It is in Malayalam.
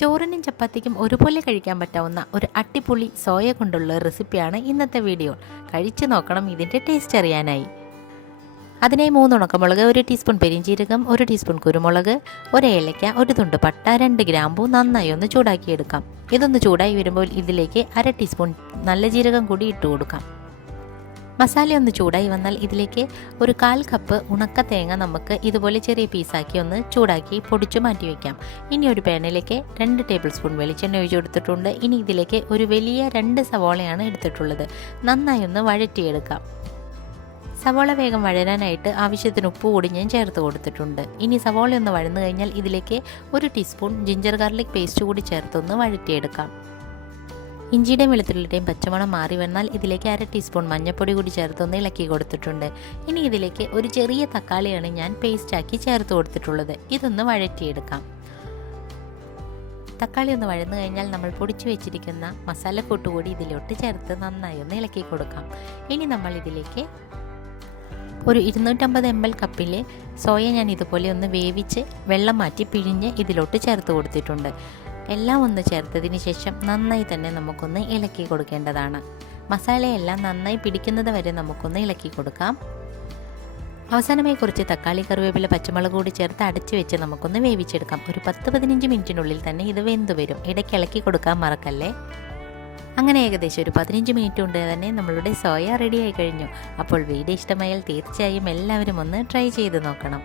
ചോറിനും ചപ്പാത്തിക്കും ഒരുപോലെ കഴിക്കാൻ പറ്റാവുന്ന ഒരു അട്ടിപ്പൊളി സോയ കൊണ്ടുള്ള റെസിപ്പിയാണ് ഇന്നത്തെ വീഡിയോ. കഴിച്ചു നോക്കണം ഇതിൻ്റെ ടേസ്റ്റ് അറിയാനായി. അതിനായി 3 ഉണക്കമുളക്, 1 ടീസ്പൂൺ പെരിഞ്ചീരകം, 1 ടീസ്പൂൺ കുരുമുളക്, 1 ഏലക്ക, 1 തുണ്ട് പട്ട, 2 ഗ്രാമ്പൂ നന്നായി ഒന്ന് ചൂടാക്കിയെടുക്കാം. ഇതൊന്ന് ചൂടായി വരുമ്പോൾ ഇതിലേക്ക് 1/2 ടീസ്പൂൺ നല്ല ജീരകം കൂടി ഇട്ട് കൊടുക്കാം. മസാല ഒന്ന് ചൂടായി വന്നാൽ ഇതിലേക്ക് ഒരു 1/4 കപ്പ് ഉണക്ക തേങ്ങ നമുക്ക് ഇതുപോലെ ചെറിയ പീസാക്കി ഒന്ന് ചൂടാക്കി പൊടിച്ചു മാറ്റി വയ്ക്കാം. ഇനി ഒരു പാനിലേക്ക് 2 ടേബിൾ സ്പൂൺ വെളിച്ചെണ്ണ ഒഴിച്ചു കൊടുത്തിട്ടുണ്ട്. ഇനി ഇതിലേക്ക് ഒരു വലിയ 2 സവാളയാണ് എടുത്തിട്ടുള്ളത്. നന്നായി ഒന്ന് വഴറ്റിയെടുക്കാം. സവാള വേഗം വഴരാനായിട്ട് ആവശ്യത്തിന് ഉപ്പ് കൂടി ഞാൻ ചേർത്ത് കൊടുത്തിട്ടുണ്ട്. ഇനി സവാള ഒന്ന് വഴന്നു കഴിഞ്ഞാൽ ഇതിലേക്ക് 1 ടീസ്പൂൺ ജിഞ്ചർ ഗാർലിക് പേസ്റ്റ് കൂടി ചേർത്തൊന്ന് വഴറ്റിയെടുക്കാം. ഇഞ്ചിയുടെയും വെളുത്തുള്ളിയുടെയും പച്ചമണം മാറി വന്നാൽ ഇതിലേക്ക് 1/2 ടീസ്പൂൺ മഞ്ഞൾപ്പൊടി കൂടി ചേർത്തൊന്ന് ഇളക്കി കൊടുത്തിട്ടുണ്ട്. ഇനി ഇതിലേക്ക് ഒരു ചെറിയ തക്കാളിയാണ് ഞാൻ പേസ്റ്റാക്കി ചേർത്ത് കൊടുത്തിട്ടുള്ളത്. ഇതൊന്ന് വഴറ്റിയെടുക്കാം. തക്കാളി ഒന്ന് വഴന്നു കഴിഞ്ഞാൽ നമ്മൾ പൊടിച്ചു വെച്ചിരിക്കുന്ന മസാലക്കൂട്ട് കൂടി ഇതിലോട്ട് ചേർത്ത് നന്നായി ഒന്ന് ഇളക്കി കൊടുക്കാം. ഇനി നമ്മൾ ഇതിലേക്ക് ഒരു 250 ml കപ്പിലെ സോയ ഞാൻ ഇതുപോലെ ഒന്ന് വേവിച്ച് വെള്ളം മാറ്റി പിഴിഞ്ഞ് ഇതിലോട്ട് ചേർത്ത് കൊടുത്തിട്ടുണ്ട്. എല്ലാം ഒന്ന് ചേർത്തതിന് ശേഷം നന്നായി തന്നെ നമുക്കൊന്ന് ഇളക്കി കൊടുക്കേണ്ടതാണ്. മസാലയെല്ലാം നന്നായി പിടിക്കുന്നത് വരെ നമുക്കൊന്ന് ഇളക്കി കൊടുക്കാം. അവസാനമായി കുറച്ച് തക്കാളി, കറിവേപ്പില, പച്ചമുളക് കൂടി ചേർത്ത് അടച്ചു വെച്ച് നമുക്കൊന്ന് വേവിച്ചെടുക്കാം. ഒരു 10-15 മിനിറ്റിനുള്ളിൽ തന്നെ ഇത് വെന്തു വരും. ഇടയ്ക്ക് ഇളക്കി കൊടുക്കാൻ മറക്കല്ലേ. അങ്ങനെ ഏകദേശം ഒരു 15 മിനിറ്റ് കൊണ്ട് തന്നെ നമ്മളുടെ സോയ റെഡിയായി കഴിഞ്ഞു. അപ്പോൾ വീഡിയോ ഇഷ്ടമായാൽ തീർച്ചയായും എല്ലാവരും ഒന്ന് ട്രൈ ചെയ്ത് നോക്കണം.